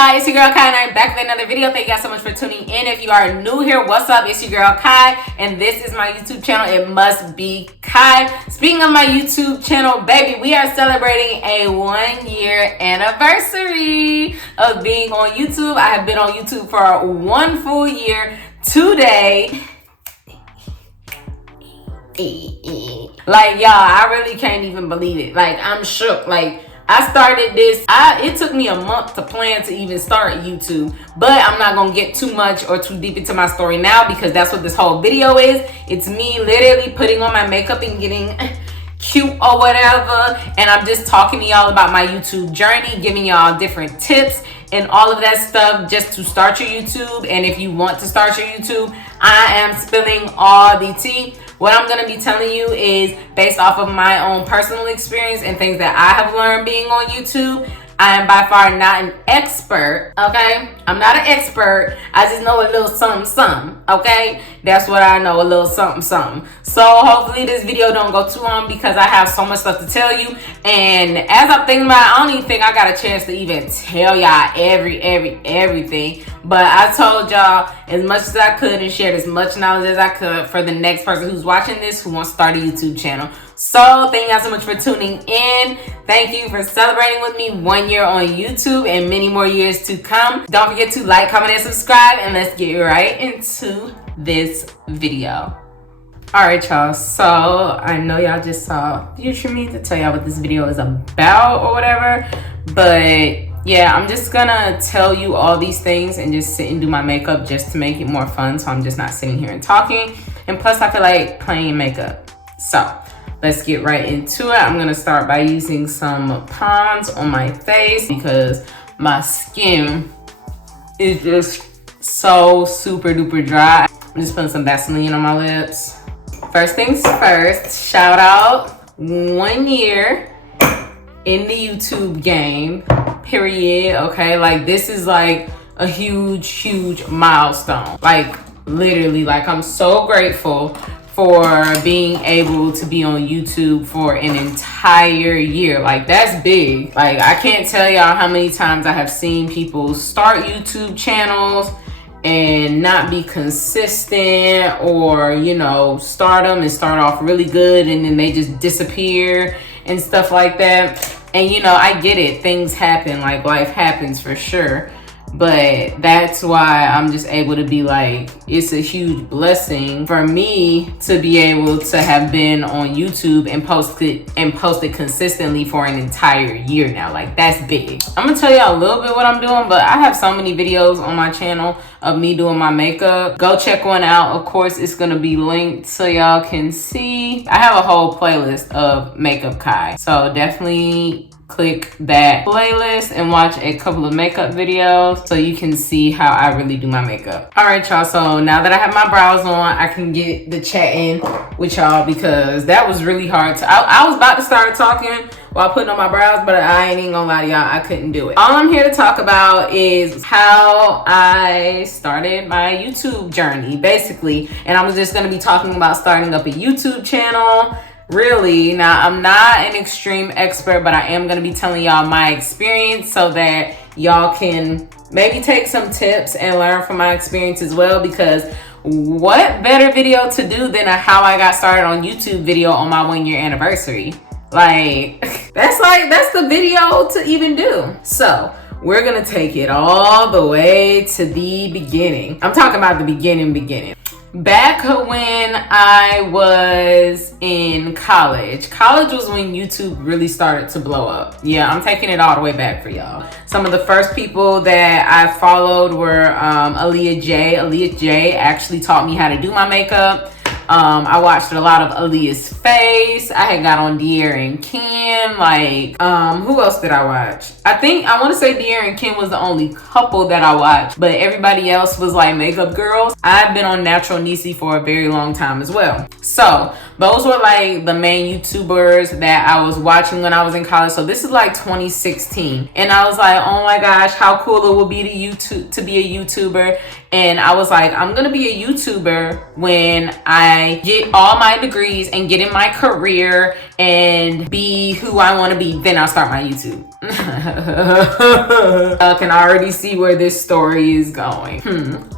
y'all, it's your girl Kai and I'm back with another video. Thank you guys so much for tuning in. If you are new here, what's up? It's your girl Kai and this is my YouTube channel. It must be Kai. Speaking of my YouTube channel, baby, we are celebrating a 1-year anniversary of being on YouTube. I have been on YouTube for 1 full year today. Like, y'all, I really can't even believe it. Like, I'm shook. Like, I started this, it took me a month to plan to even start YouTube, but I'm not gonna get too much or too deep into my story now because that's what this whole video is. It's me literally putting on my makeup and getting cute or whatever, and I'm just talking to y'all about my YouTube journey, giving y'all different tips and all of that stuff just to start your YouTube. And if you want to start your YouTube, I am spilling all the tea. What I'm going to be telling you is based off of my own personal experience and things that I have learned being on YouTube. I am by far not an expert, okay? I'm not an expert. I just know a little something, something, okay? That's what I know, a little something, something. So hopefully this video don't go too long because I have so much stuff to tell you. And as I'm thinking about it, I don't even think I got a chance to even tell y'all everything. But I told y'all as much as I could and shared as much knowledge as I could for the next person who's watching this who wants to start a YouTube channel. So thank you guys so much for tuning in. Thank you for celebrating with me 1 year on YouTube and many more years to come. Don't forget to like, comment, and subscribe, and let's get right into this video. All right, y'all, so I know y'all just saw future me to tell y'all what this video is about or whatever, but yeah, I'm just gonna tell you all these things and just sit and do my makeup just to make it more fun, so I'm just not sitting here and talking. And plus I feel like playing makeup. So let's get right into it. I'm gonna start by using some Pond's on my face because my skin is just so super duper dry. I'm just putting some Vaseline on my lips. First things first, shout out 1 year in the YouTube game, period. Okay, like this is like a huge milestone. Like literally, like I'm so grateful for being able to be on YouTube for an entire year. Like that's big. Like I can't tell y'all how many times I have seen people start YouTube channels and not be consistent, or you know, start them and start off really good and then they just disappear and stuff like that. And you know, I get it, things happen, like life happens for sure, but that's why I'm just able to be like, it's a huge blessing for me to be able to have been on YouTube and posted consistently for an entire year now. Like that's big. I'm gonna tell y'all a little bit what I'm doing, but I have so many videos on my channel of me doing my makeup. Go check one out. Of course, it's gonna be linked so y'all can see. I have a whole playlist of Makeup Kai, so definitely click that playlist and watch a couple of makeup videos so you can see how I really do my makeup. All right, y'all, so now that I have my brows on, I can get the chatting with y'all because that was really hard to, I was about to start talking while putting on my brows, but I ain't even gonna lie to y'all, I couldn't do it. All I'm here to talk about is how I started my YouTube journey, basically. And I'm just gonna be talking about starting up a YouTube channel. Really, now I'm not an extreme expert, but I am going to be telling y'all my experience so that y'all can maybe take some tips and learn from my experience as well, because what better video to do than a how I got started on YouTube video on my 1 year anniversary? Like that's the video to even do. So we're going to take it all the way to the beginning. I'm talking about the beginning. Back when I was in college. College was when YouTube really started to blow up. Yeah, I'm taking it all the way back for y'all. Some of the first people that I followed were Aaliyah J. Aaliyah J actually taught me how to do my makeup. I watched a lot of Aaliyah's Face. I had got on De'Aaron and Kim. Like, who else did I watch? I want to say De'Aaron and Kim was the only couple that I watched, but everybody else was like makeup girls. I've been on Natural Niecy for a very long time as well. So those were like the main YouTubers that I was watching when I was in college. So this is like 2016. And I was like, oh my gosh, how cool it would be to be a YouTuber. And I was like, I'm gonna be a YouTuber when I I get all my degrees and get in my career and be who I want to be, then I'll start my YouTube. I can already see where this story is going.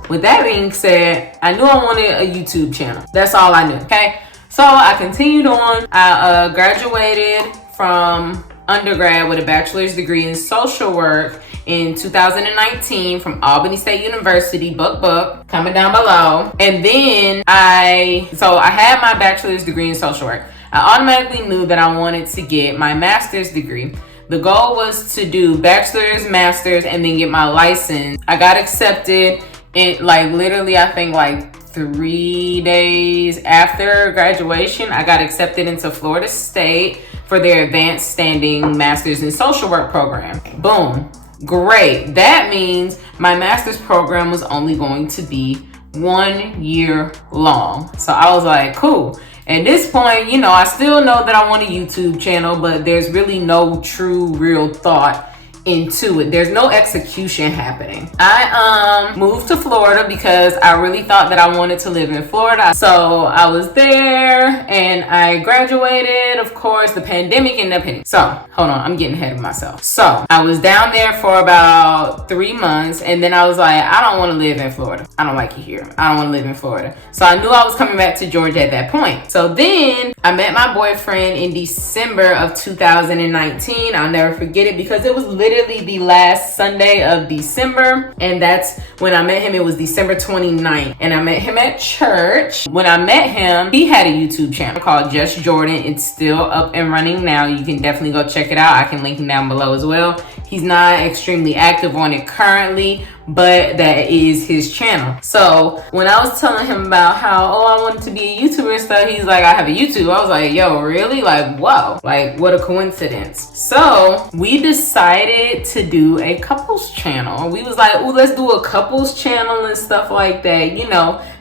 With that being said, I knew I wanted a YouTube channel. That's all I knew, okay? So I continued on. I graduated from undergrad with a bachelor's degree in social work in 2019 from Albany State University, book, comment down below. And then I had my bachelor's degree in social work. I automatically knew that I wanted to get my master's degree. The goal was to do bachelor's, master's, and then get my license. I got accepted in literally, I think 3 days after graduation. I got accepted into Florida State for their advanced standing master's in social work program. Boom. Great. That means my master's program was only going to be 1 year long. So I was like, cool. At this point, I still know that I want a YouTube channel, but there's really no true, real thought into it. There's no execution happening. I moved to Florida because I really thought that I wanted to live in Florida. So I was there and I graduated. Of course, the pandemic ended up hitting. So hold on, I'm getting ahead of myself. So I was down there for about 3 months, and then I was like, I don't want to live in Florida. I don't like it here. I don't want to live in Florida. So I knew I was coming back to Georgia at that point. So then I met my boyfriend in December of 2019. I'll never forget it because it was literally the last Sunday of December, and that's when I met him. It was December 29th, and I met him at church. When I met him, he had a YouTube channel called Just Jordan. It's still up and running now. You can definitely go check it out. I can link him down below as well. He's not extremely active on it currently, but that is his channel. So when I was telling him about how, I wanted to be a YouTuber and stuff, he's like, I have a YouTube. I was like, yo, really? Like, whoa, like what a coincidence. So we decided to do a couples channel. We was like, let's do a couples channel and stuff like that,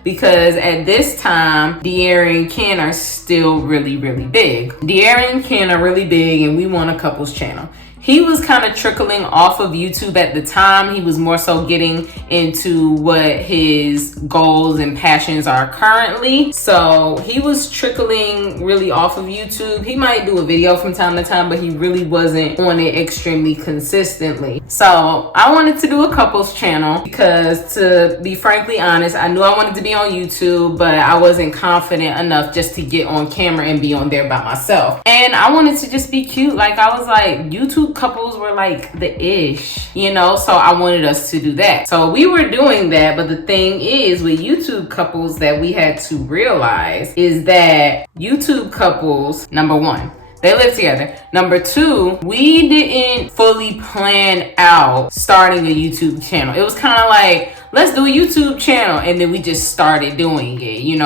because at this time, De'Aaron and Ken are still really, really big. De'Aaron and Ken are really big, and we want a couples channel. He was kind of trickling off of YouTube at the time. He was more so getting into what his goals and passions are currently. So he was trickling really off of YouTube. He might do a video from time to time, but he really wasn't on it extremely consistently. So I wanted to do a couples channel because, to be frankly honest, I knew I wanted to be on YouTube, but I wasn't confident enough just to get on camera and be on there by myself. And I wanted to just be cute. Like, I was like, YouTube couples were like the ish, so I wanted us to do that. So we were doing that, but the thing is with YouTube couples that we had to realize is that YouTube couples, number one, they live together. Number two, we didn't fully plan out starting a YouTube channel. It was kind of like, let's do a YouTube channel, and then we just started doing it.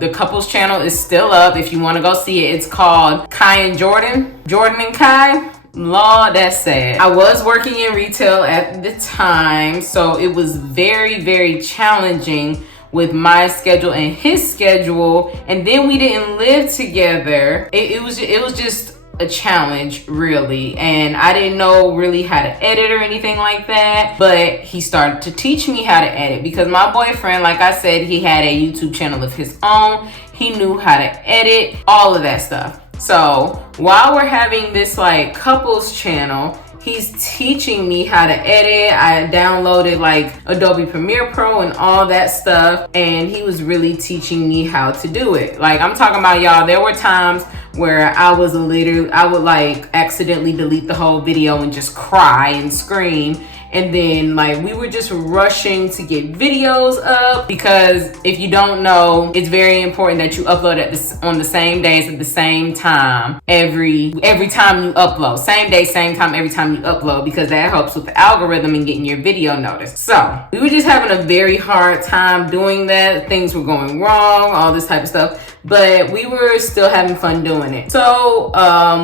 The couples channel is still up if you want to go see it. It's called Kai and Jordan and Kai. Lord, that's sad. I was working in retail at the time, so it was very, very challenging with my schedule and his schedule. And then we didn't live together. It was just a challenge, really. And I didn't know really how to edit or anything like that, but he started to teach me how to edit because my boyfriend, like I said, he had a YouTube channel of his own. He knew how to edit, all of that stuff. So while we're having this couples channel, he's teaching me how to edit. I downloaded Adobe Premiere Pro and all that stuff, and he was really teaching me how to do it. I'm talking about, y'all, there were times where I would accidentally delete the whole video and just cry and scream. And then we were just rushing to get videos up, because if you don't know, it's very important that you upload on the same days at the same time every time you upload. Same day, same time every time you upload, because that helps with the algorithm and getting your video noticed. So we were just having a very hard time doing that. Things were going wrong, all this type of stuff, but we were still having fun doing it. So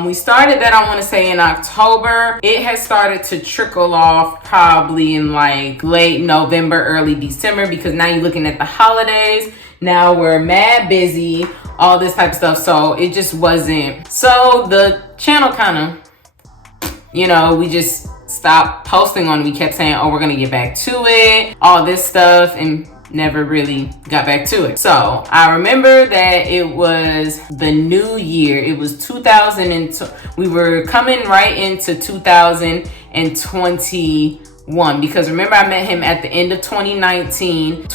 we started that, I want to say, in October. It has started to trickle off probably in late November, early December, because now you're looking at the holidays. Now we're mad busy, all this type of stuff. So it just wasn't. So the channel kind of, we just stopped posting on it. We kept saying, oh, we're gonna get back to it, all this stuff, and never really got back to it. So I remember that it was the new year. It was 2000 we were coming right into 2021, because remember, I met him at the end of 2019.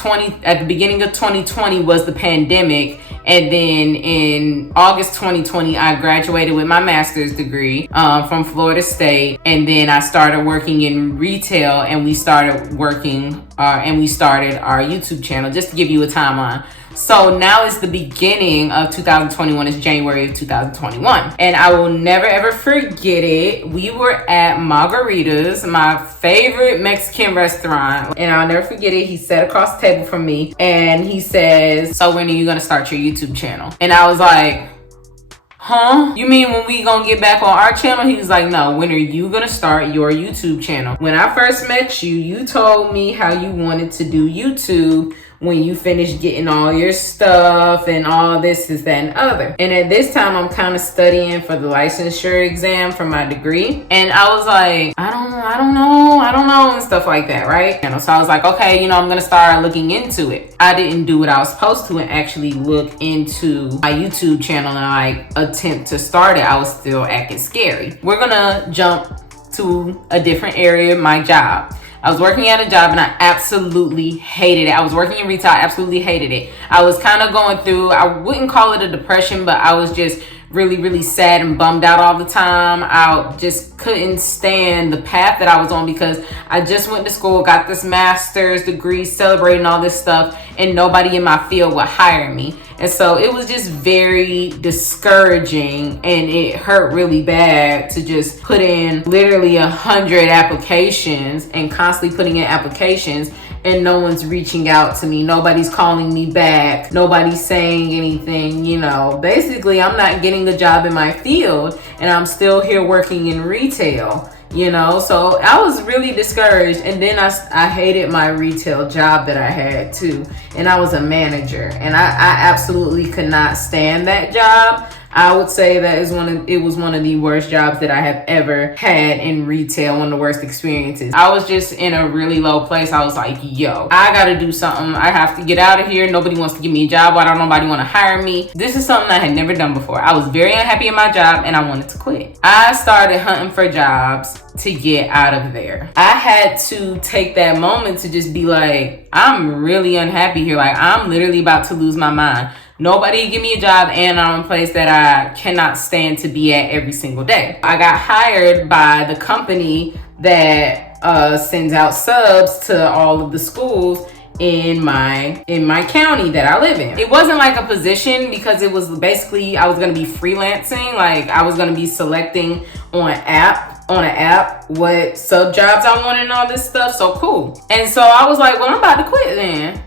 At the beginning of 2020 was the pandemic, and then in August 2020 I graduated with my master's degree from Florida State, and then I started working in retail, and we started working and we started our YouTube channel, just to give you a timeline. So now it's the beginning of 2021. It's January of 2021. And I will never ever forget it. We were at Margarita's, my favorite Mexican restaurant. And I'll never forget it. He sat across the table from me and he says, so when are you gonna start your YouTube channel? And I was like, huh? You mean when we gonna get back on our channel? He was like, no, when are you gonna start your YouTube channel? When I first met you, you told me how you wanted to do YouTube when you finished getting all your stuff and all this, that, and other. And at this time, I'm kind of studying for the licensure exam for my degree. And I was like, I don't know, and stuff like that, right? And so I was like, okay, I'm gonna start looking into it. I didn't do what I was supposed to and actually look into my YouTube channel and like attempt to start it. I was still acting scary. We're gonna jump to a different area, my job. I was working at a job and I absolutely hated it. I was working in retail, I absolutely hated it. I was kind of going through, I wouldn't call it a depression, but I was just really, really sad and bummed out all the time. I just couldn't stand the path that I was on, because I just went to school, got this master's degree, celebrating all this stuff, and nobody in my field would hire me. And so it was just very discouraging, and it hurt really bad to just put in literally 100 applications and constantly putting in applications, and no one's reaching out to me. Nobody's calling me back. Nobody's saying anything, Basically, I'm not getting a job in my field, and I'm still here working in retail, So I was really discouraged. And then I hated my retail job that I had too. And I was a manager, and I absolutely could not stand that job. I would say that it was one of the worst jobs that I have ever had in retail, one of the worst experiences. I was just in a really low place. I was like, yo, I gotta do something. I have to get out of here. Nobody wants to give me a job. Why don't nobody want to hire me? This is something I had never done before. I was very unhappy in my job and I wanted to quit. I started hunting for jobs to get out of there. I had to take that moment to just be like, I'm really unhappy here. Like, I'm literally about to lose my mind. Nobody give me a job, and I'm in a place that I cannot stand to be at every single day. I got hired by the company that sends out subs to all of the schools in my county that I live in. It wasn't like a position, because it was basically, I was gonna be freelancing. Like, I was gonna be selecting on an app what sub jobs I wanted and all this stuff. So cool. And so I was like, well, I'm about to quit then.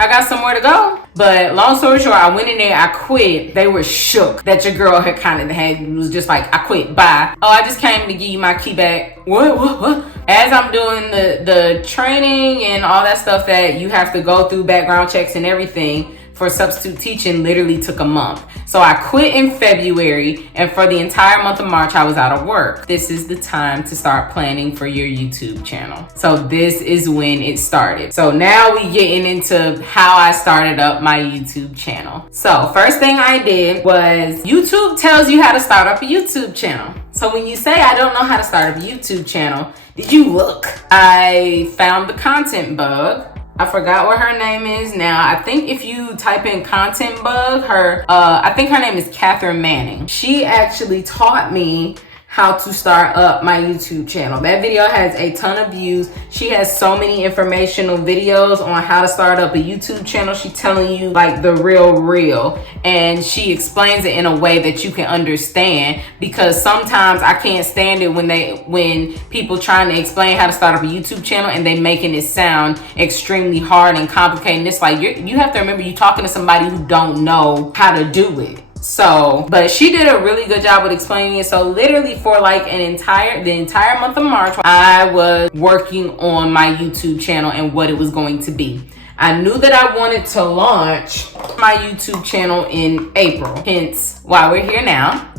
I got somewhere to go. But long story short, I went in there, I quit. They were shook that your girl had was just like, I quit, bye. Oh, I just came to give you my key back. What? As I'm doing the training and all that stuff that you have to go through, background checks and everything for substitute teaching, literally took a month. So I quit in February, and for the entire month of March, I was out of work. This is the time to start planning for your YouTube channel. So this is when it started. So now we getting into how I started up my YouTube channel. So first thing I did was, YouTube tells you how to start up a YouTube channel. So when you say, I don't know how to start up a YouTube channel, did you look? I found the content bug. I forgot what her name is now. I think if you type in content bug, I think her name is Catherine Manning. She actually taught me how to start up my YouTube channel. That video has a ton of views. She has so many informational videos on how to start up a YouTube channel. She's telling you like the real, and she explains it in a way that you can understand, because sometimes I can't stand it when people trying to explain how to start up a YouTube channel and they making it sound extremely hard and complicated. It's like, you have to remember, you're talking to somebody who don't know how to do it. So, but she did a really good job with explaining it. So literally for like the entire month of March, I was working on my YouTube channel and what it was going to be. I knew that I wanted to launch my YouTube channel in April, hence why we're here now.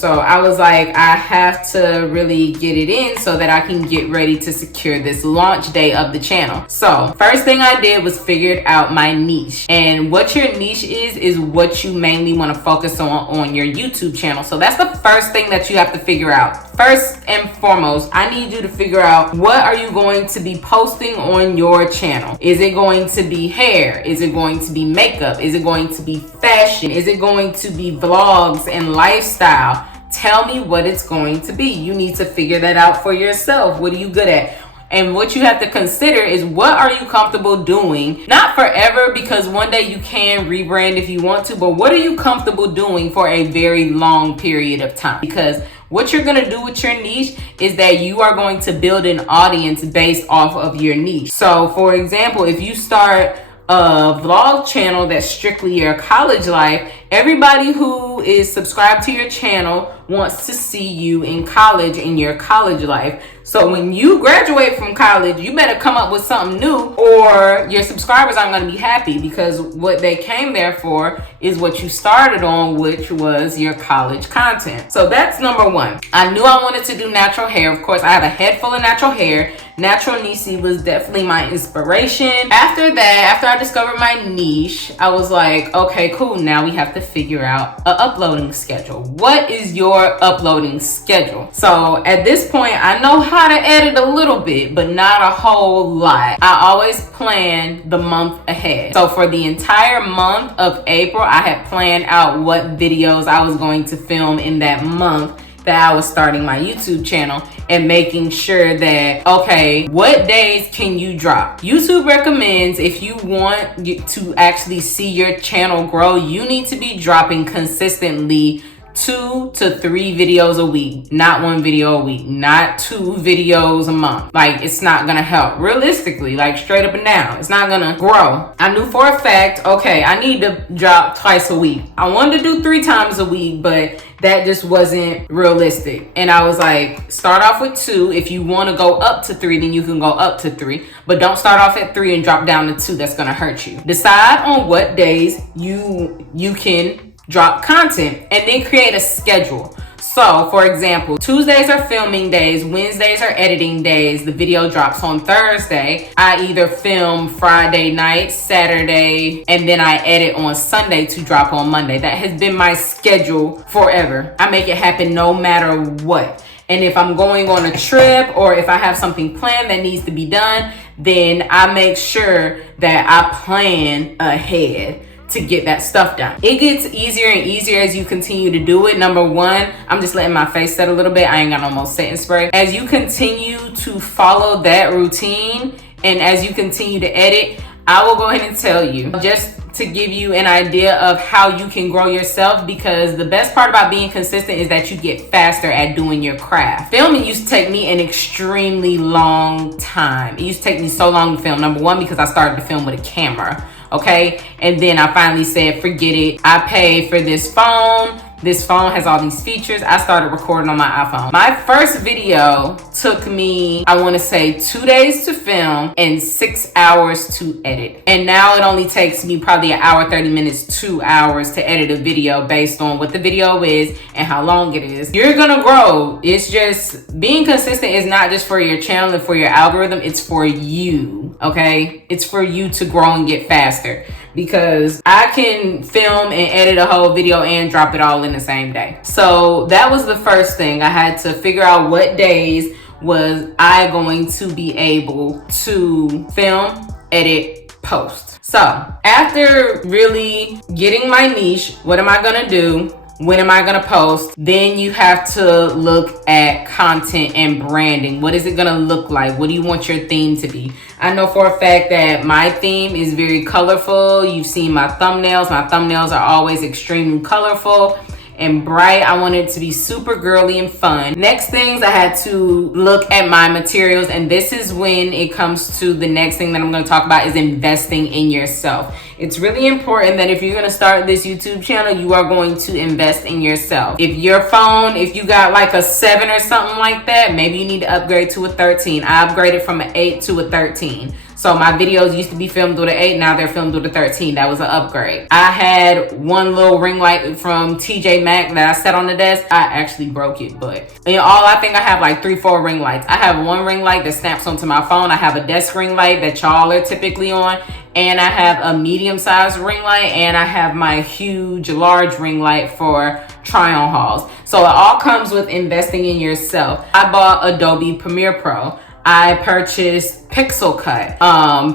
So I was like, I have to really get it in so that I can get ready to secure this launch day of the channel. So first thing I did was figured out my niche. And what your niche is what you mainly want to focus on your YouTube channel. So that's the first thing that you have to figure out. First and foremost, I need you to figure out, what are you going to be posting on your channel? Is it going to be hair? Is it going to be makeup? Is it going to be fashion? Is it going to be vlogs and lifestyle? Tell me what it's going to be. You need to figure that out for yourself. What are you good at? And what you have to consider is, what are you comfortable doing? Not forever, because one day you can rebrand if you want to, but what are you comfortable doing for a very long period of time? Because what you're gonna do with your niche is that you are going to build an audience based off of your niche. So for example, if you start a vlog channel that's strictly your college life, everybody who is subscribed to your channel wants to see you in college, in your college life. So when you graduate from college, you better come up with something new, or your subscribers aren't going to be happy, because what they came there for is what you started on, which was your college content. So that's number one. I knew I wanted to do natural hair. Of course, I have a head full of natural hair. Natural Nisi was definitely my inspiration. After that, after I discovered my niche, I was like, okay, cool. Now we have to figure out an uploading schedule. What is your uploading schedule? So at this point, I know how to edit a little bit, but not a whole lot. I always plan the month ahead. So for the entire month of April, I had planned out what videos I was going to film in that month that I was starting my YouTube channel, and making sure that, okay, what days can you drop? YouTube recommends, if you want to actually see your channel grow, you need to be dropping consistently 2 to 3 videos a week, not 1 video a week, not 2 videos a month. Like, it's not gonna help. Realistically, like straight up and down, it's not gonna grow. I knew for a fact, okay, I need to drop twice a week. I wanted to do 3 times a week, but that just wasn't realistic. And I was like, start off with 2. If you want to go up to 3, then you can go up to 3, but don't start off at 3 and drop down to 2. That's gonna hurt you. Decide on what days you can drop content, and then create a schedule. So for example, Tuesdays are filming days, Wednesdays are editing days, the video drops on Thursday. I either film Friday night, Saturday, and then I edit on Sunday to drop on Monday. That has been my schedule forever. I make it happen no matter what. And if I'm going on a trip, or if I have something planned that needs to be done, then I make sure that I plan ahead to get that stuff done. It gets easier and easier as you continue to do it. Number one, I'm just letting my face set a little bit. I ain't got no more setting spray. As you continue to follow that routine, and as you continue to edit, I will go ahead and tell you, just to give you an idea of how you can grow yourself, because the best part about being consistent is that you get faster at doing your craft. Filming used to take me an extremely long time. It used to take me so long to film. Number one, because I started to film with a camera. Okay, and then I finally said, forget it. I paid for this phone. This phone has all these features. I started recording on my iPhone. My first video took me, I want to say 2 days to film and 6 hours to edit. And now it only takes me probably 1 hour, 30 minutes, 2 hours to edit a video based on what the video is and how long it is. You're gonna grow. It's just, being consistent is not just for your channel and for your algorithm, it's for you, okay? It's for you to grow and get faster. Because I can film and edit a whole video and drop it all in the same day. So that was the first thing. I had to figure out what days was I going to be able to film, edit, post. So after really getting my niche, what am I gonna do? When am I gonna post? Then you have to look at content and branding. What is it gonna look like? What do you want your theme to be? I know for a fact that my theme is very colorful. You've seen my thumbnails. My thumbnails are always extremely colorful and bright. I want it to be super girly and fun. Next things, I had to look at my materials, and this is when it comes to the next thing that I'm going to talk about, is investing in yourself. It's really important that if you're going to start this YouTube channel, you are going to invest in yourself. If your phone, if you got like a 7 or something like that, maybe you need to upgrade to a 13. I upgraded from an 8 to a 13. So my videos used to be filmed with an 8, now they're filmed with a 13. That was an upgrade. I had one little ring light from TJ Maxx that I set on the desk. I actually broke it, but in all, I think I have like 3-4 ring lights. I have one ring light that snaps onto my phone. I have a desk ring light that y'all are typically on, and I have a medium-sized ring light, and I have my huge, large ring light for try-on hauls. So it all comes with investing in yourself. I bought Adobe Premiere Pro. I purchased Pixel Cut.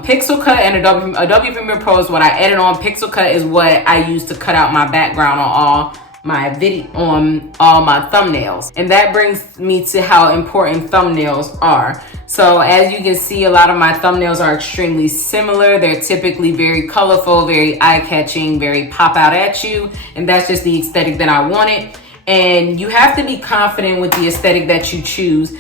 Pixel Cut and Adobe Premiere Pro is what I edit on. Pixel Cut is what I use to cut out my background on all my thumbnails. And that brings me to how important thumbnails are. So as you can see, a lot of my thumbnails are extremely similar. They're typically very colorful, very eye-catching, very pop out at you. And that's just the aesthetic that I wanted. And you have to be confident with the aesthetic that you choose.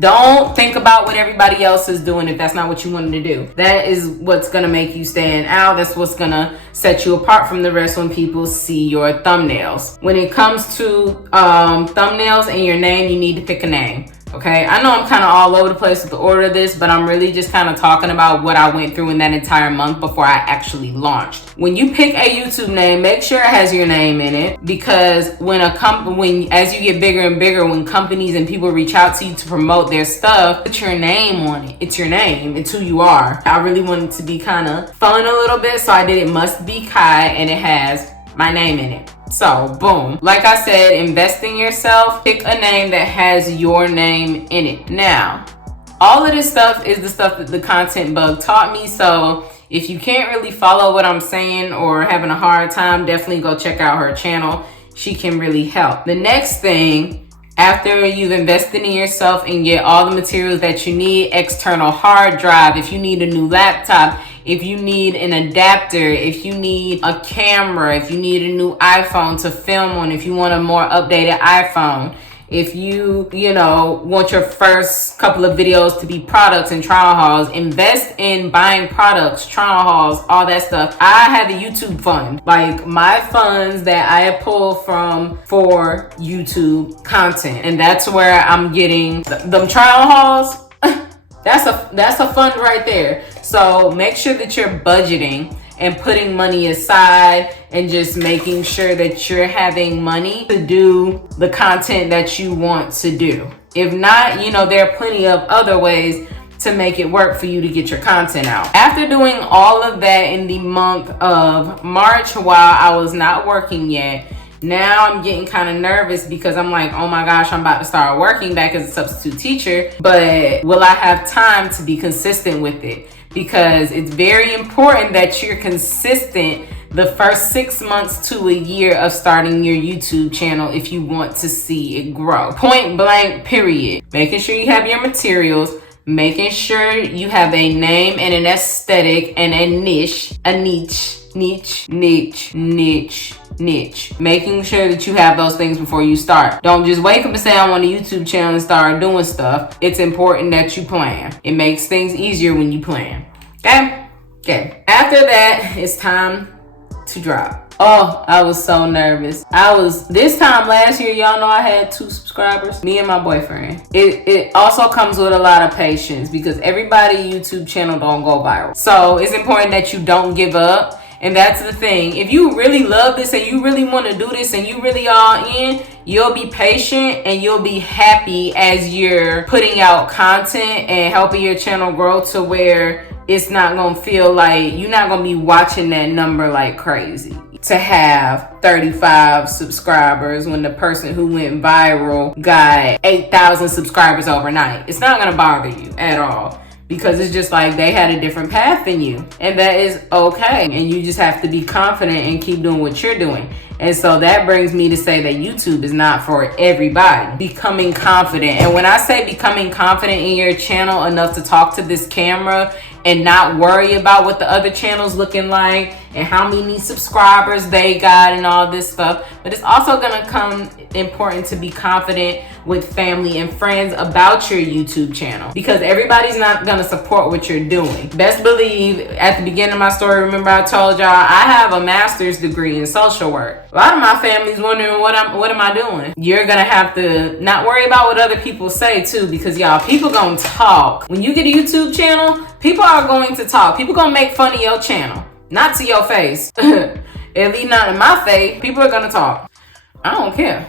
Don't think about what everybody else is doing if that's not what you wanted to do. That is what's gonna make you stand out. That's what's gonna set you apart from the rest when people see your thumbnails. When it comes to thumbnails and your name, you need to pick a name. Okay, I know I'm kind of all over the place with the order of this, but I'm really just kind of talking about what I went through in that entire month before I actually launched. When you pick a YouTube name, make sure it has your name in it, because as you get bigger and bigger, when companies and people reach out to you to promote their stuff, put your name on it. It's your name. It's who you are. I really wanted to be kind of fun a little bit, so I did It Must Be Kai, and it has my name in it. So boom, like I said, invest in yourself. Pick a name that has your name in it. Now, all of this stuff is the stuff that the content bug taught me. So if you can't really follow what I'm saying or having a hard time, definitely go check out her channel. She can really help. The next thing, after you've invested in yourself and get all the materials that you need, external hard drive, if you need a new laptop, if you need an adapter, if you need a camera, if you need a new iPhone to film on, if you want a more updated iPhone, if you want your first couple of videos to be products and trial hauls, invest in buying products, trial hauls, all that stuff. I have a YouTube fund, like my funds that I pull from for YouTube content, and that's where I'm getting them trial hauls. That's a fund right there. So make sure that you're budgeting and putting money aside and just making sure that you're having money to do the content that you want to do. If not, there are plenty of other ways to make it work for you to get your content out. After doing all of that in the month of March while I was not working yet, now I'm getting kind of nervous because I'm like, oh my gosh, I'm about to start working back as a substitute teacher, but will I have time to be consistent with it? Because it's very important that you're consistent the first 6 months to a year of starting your YouTube channel if you want to see it grow. Point blank, period. Making sure you have your materials, making sure you have a name and an aesthetic and a niche. Making sure that you have those things before you start. Don't just wake up and say, I want a YouTube channel and start doing stuff. It's important that you plan. It makes things easier when you plan. Okay. After that, it's time to drop. Oh, I was so nervous. This time last year, y'all know I had 2 subscribers, me and my boyfriend. It also comes with a lot of patience because everybody YouTube channel don't go viral. So it's important that you don't give up. And that's the thing. If you really love this and you really want to do this and you really are in, you'll be patient and you'll be happy as you're putting out content and helping your channel grow to where it's not going to feel like you're not going to be watching that number like crazy. To have 35 subscribers when the person who went viral got 8,000 subscribers overnight. It's not going to bother you at all. Because it's just like they had a different path than you. And that is okay. And you just have to be confident and keep doing what you're doing. And so that brings me to say that YouTube is not for everybody. Becoming confident. And when I say becoming confident in your channel enough to talk to this camera and not worry about what the other channel's looking like and how many subscribers they got and all this stuff. But it's also gonna come important to be confident with family and friends about your YouTube channel, because everybody's not gonna support what you're doing. Best believe, at the beginning of my story, remember I told y'all I have a master's degree in social work. A lot of my family's wondering what am I doing? You're gonna have to not worry about what other people say too, because y'all, people gonna talk. When you get a YouTube channel, people are going to talk. People gonna make fun of your channel. Not to your face. At least not in my face. People are gonna talk. I don't care.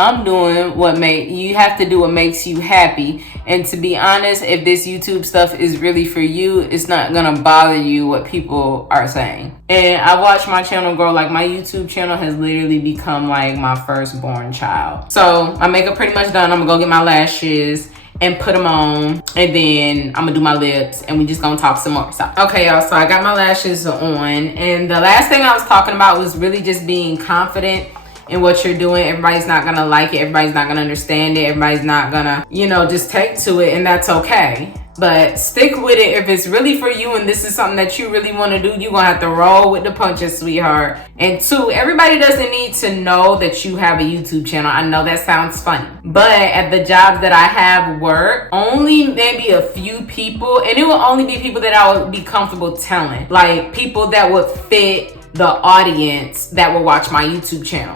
I'm doing you have to do what makes you happy. And to be honest, if this YouTube stuff is really for you, it's not gonna bother you what people are saying. And I watched my channel grow. Like, my YouTube channel has literally become like my firstborn child. So my makeup pretty much done. I'm gonna go get my lashes and put them on, and then I'm gonna do my lips, and we just gonna talk some more. So, okay, y'all, so I got my lashes on, and the last thing I was talking about was really just being confident in what you're doing. Everybody's not gonna like it, everybody's not gonna understand it, everybody's not gonna, just take to it, and that's okay. But stick with it. If it's really for you and this is something that you really want to do, you're gonna have to roll with the punches, sweetheart. And two, everybody doesn't need to know that you have a YouTube channel. I know that sounds funny, but at the jobs that I have work, only maybe a few people, and it will only be people that I would be comfortable telling, like people that would fit the audience that will watch my YouTube channel.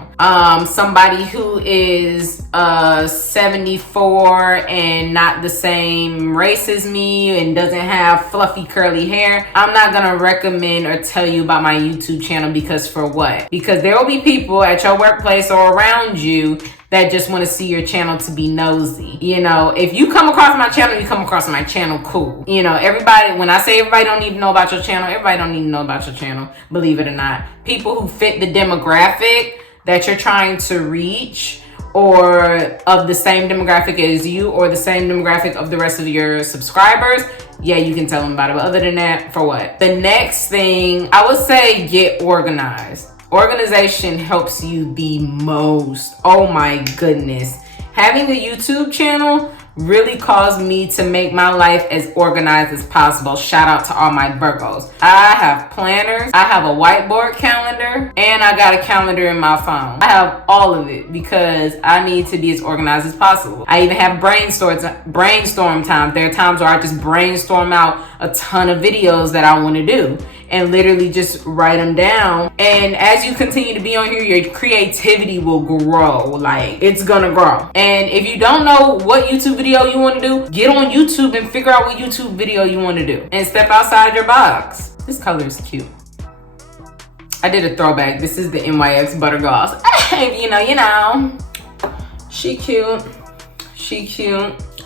Somebody who is 74 and not the same race as me and doesn't have fluffy curly hair, I'm not gonna recommend or tell you about my YouTube channel, because for what? Because there will be people at your workplace or around you that just want to see your channel to be nosy. If you come across my channel, you come across my channel, cool. Everybody, when I say everybody don't need to know about your channel, everybody don't need to know about your channel, believe it or not. People who fit the demographic that you're trying to reach, or of the same demographic as you, or the same demographic of the rest of your subscribers, yeah, you can tell them about it. But other than that, for what? The next thing, I would say, get organized. Organization helps you the most. Oh my goodness. Having a YouTube channel really caused me to make my life as organized as possible. Shout out to all my Virgos. I have planners, I have a whiteboard calendar, and I got a calendar in my phone. I have all of it because I need to be as organized as possible. I even have brainstorm time. There are times where I just brainstorm out a ton of videos that I want to do and literally just write them down. And as you continue to be on here, your creativity will grow. Like, it's gonna grow. And if you don't know what YouTube video you want to do, get on YouTube and figure out what YouTube video you want to do and step outside your box. This color is cute. I did a throwback. This is the NYX Butter Gloss. you know. She cute.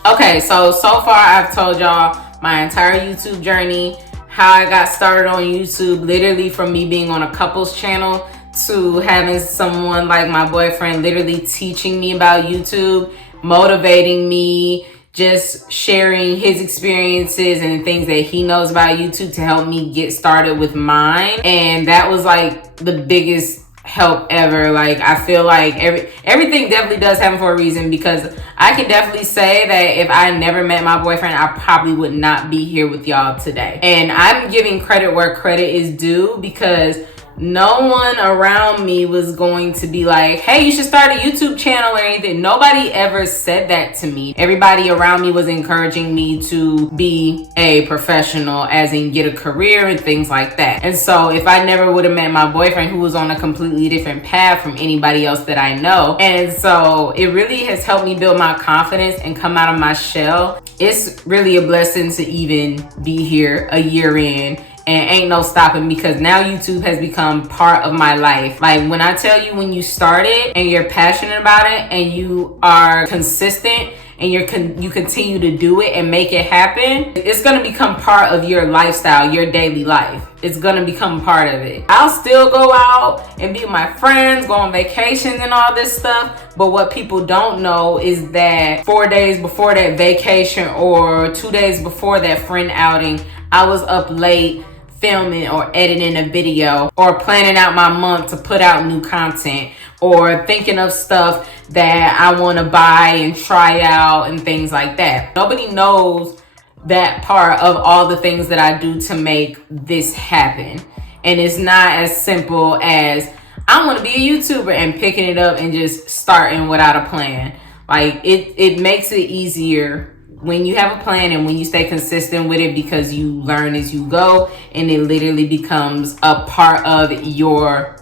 Okay, so far I've told y'all my entire YouTube journey, how I got started on YouTube, literally from me being on a couples channel to having someone like my boyfriend literally teaching me about YouTube, motivating me, just sharing his experiences and things that he knows about YouTube to help me get started with mine. And that was like the biggest help ever. Like, I feel like everything definitely does happen for a reason, because I can definitely say that if I never met my boyfriend, I probably would not be here with y'all today. And I'm giving credit where credit is due, because no one around me was going to be like, hey, you should start a YouTube channel or anything. Nobody ever said that to me. Everybody around me was encouraging me to be a professional, as in get a career and things like that. And so if I never would have met my boyfriend, who was on a completely different path from anybody else that I know, and so it really has helped me build my confidence and come out of my shell. It's really a blessing to even be here a year in. And ain't no stopping, because now YouTube has become part of my life. Like, when I tell you, when you start it and you're passionate about it and you are consistent and you continue to do it and make it happen, it's gonna become part of your lifestyle, your daily life. It's gonna become part of it. I'll still go out and be with my friends, go on vacations and all this stuff. But what people don't know is that 4 days before that vacation or 2 days before that friend outing, I was up late filming or editing a video, or planning out my month to put out new content, or thinking of stuff that I want to buy and try out and things like that. Nobody knows that part of all the things that I do to make this happen. And it's not as simple as I want to be a YouTuber and picking it up and just starting without a plan. Like it makes it easier when you have a plan and when you stay consistent with it, because you learn as you go and it literally becomes a part of your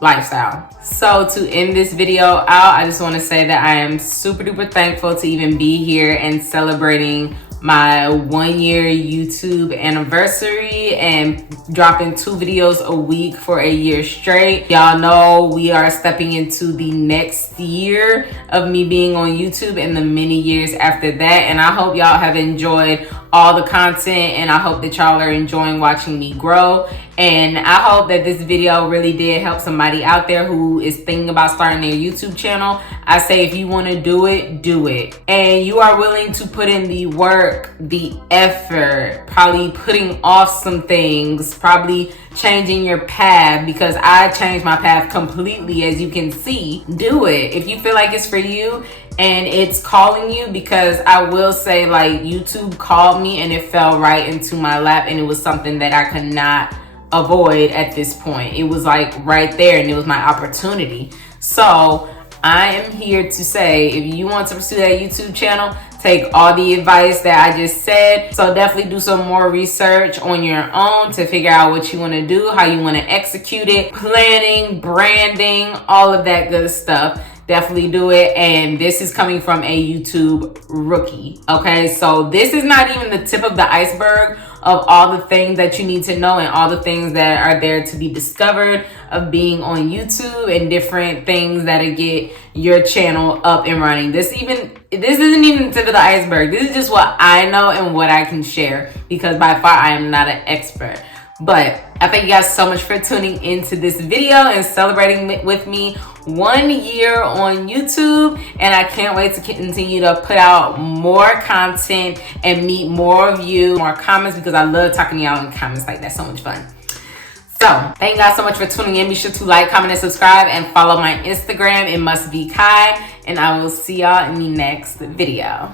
lifestyle. So to end this video out, I just want to say that I am super duper thankful to even be here and celebrating my 1 year YouTube anniversary and dropping 2 videos a week for a year straight. Y'all know we are stepping into the next year of me being on YouTube and the many years after that. And I hope y'all have enjoyed all the content, and I hope that y'all are enjoying watching me grow. And I hope that this video really did help somebody out there who is thinking about starting their YouTube channel. I say if you want to do it, do it. And you are willing to put in the work, the effort, probably putting off some things, probably changing your path, because I changed my path completely, as you can see. Do it if you feel like it's for you and it's calling you, because I will say, like, YouTube called me and it fell right into my lap, and it was something that I could not avoid at this point. It was like right there, and it was my opportunity. So I am here to say, if you want to pursue that YouTube channel, take all the advice that I just said. So definitely do some more research on your own to figure out what you want to do, how you want to execute it, planning, branding, all of that good stuff. Definitely do it. And this is coming from a YouTube rookie. Okay, so this is not even the tip of the iceberg of all the things that you need to know and all the things that are there to be discovered of being on YouTube and different things that'll get your channel up and running. This isn't even the tip of the iceberg. This is just what I know and what I can share, because by far I am not an expert. But I thank you guys so much for tuning into this video and celebrating with me 1 year on YouTube. And I can't wait to continue to put out more content and meet more of you, more comments, because I love talking to y'all in comments. Like, that's so much fun. So thank you guys so much for tuning in. Be sure to like, comment, and subscribe, and follow my Instagram. It must be Kai. And I will see y'all in the next video.